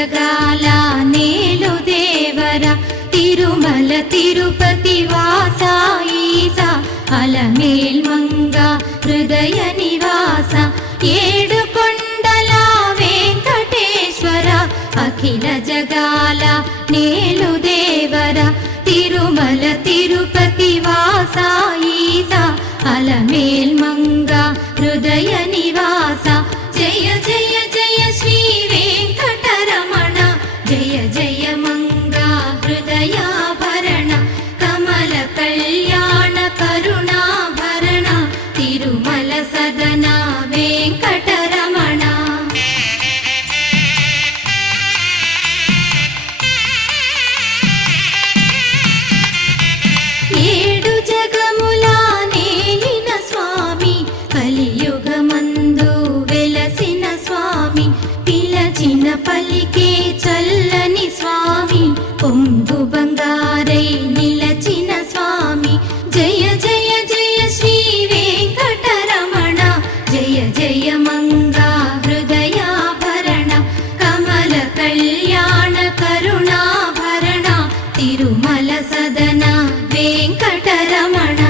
జగాల నేలు దేవర తిరుమల తిరుపతి వాస ఈసా అలమేల్ మంగ హృదయ నివాస ఏడు కొండల వెంకటేశ్వర అఖిల జగాల నేలు దేవర తిరుమల తిరుపతి వాస ఈసా అలమేల్ మంగ హృదయ నివాస జయ జయ జయ శ్రీ వెంకటరమణ జయ జయ మంగ హృదయాభరణ కమల కళ్యాణ కరుణాభరణ తిరుమల సదన వెంకటరమణ. ఏడు జగముల నేలిన స్వామి కలియుగమందు వెలసిన స్వామి పిలచిన పలికే చల్లని స్వామి పొంగు బంగారై నిలచిన స్వామి జయ జయ జయ శ్రీ వెంకటరమణ జయ జయ మంగా హృదయాభరణ కమల కళ్యాణ కరుణాభరణ తిరుమల సదన వెంకటరమణ.